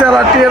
चला टीयर